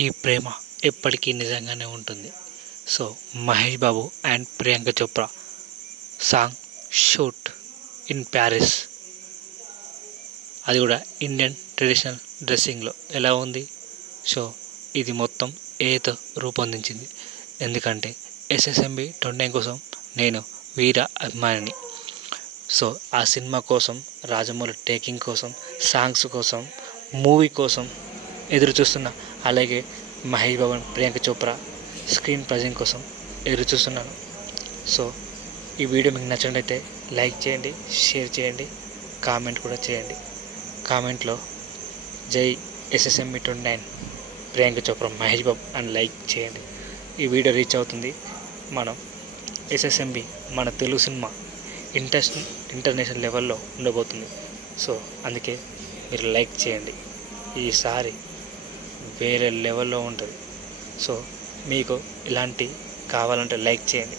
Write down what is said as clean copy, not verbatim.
ఈ ప్రేమ ఎప్పటికీ నిజంగానే ఉంటుంది. So Mahesh Babu and Priyanka Chopra song shoot in Paris, అది కూడా ఇండియన్ ట్రెడిషనల్ డ్రెస్సింగ్లో ఎలా ఉంది. సో ఇది మొత్తం ఏతో రూపొందించింది. ఎందుకంటే ఎస్ఎస్ఎంబి 29 కోసం నేను వీర అభిమానిని. సో ఆ సినిమా కోసం, రాజమౌళి టేకింగ్ కోసం, సాంగ్స్ కోసం, మూవీ కోసం ఎదురు చూస్తున్నా. అలాగే మహేష్ బాబు ప్రియాంక చోప్రా స్క్రీన్ ప్రజెంట్ కోసం ఎదురు చూస్తున్నాను. సో ఈ వీడియో మీకు నచ్చినట్లయితే లైక్ చేయండి, షేర్ చేయండి, కామెంట్ కూడా చేయండి. కామెంట్లో జై ఎస్ఎస్ఎంబి 29 ప్రియాంక చోప్రా మహేష్ బాబు అని లైక్ చేయండి. ఈ వీడియో రీచ్ అవుతుంది. మనం ఎస్ఎస్ఎంబి మన తెలుగు సినిమా ఇంటర్నేషనల్ లెవెల్లో ఉండబోతుంది. సో అందుకే మీరు లైక్ చేయండి. ఈసారి వేరే లెవెల్లో ఉంటుంది. సో మీకు ఇలాంటి కావాలంటే లైక్ చేయండి.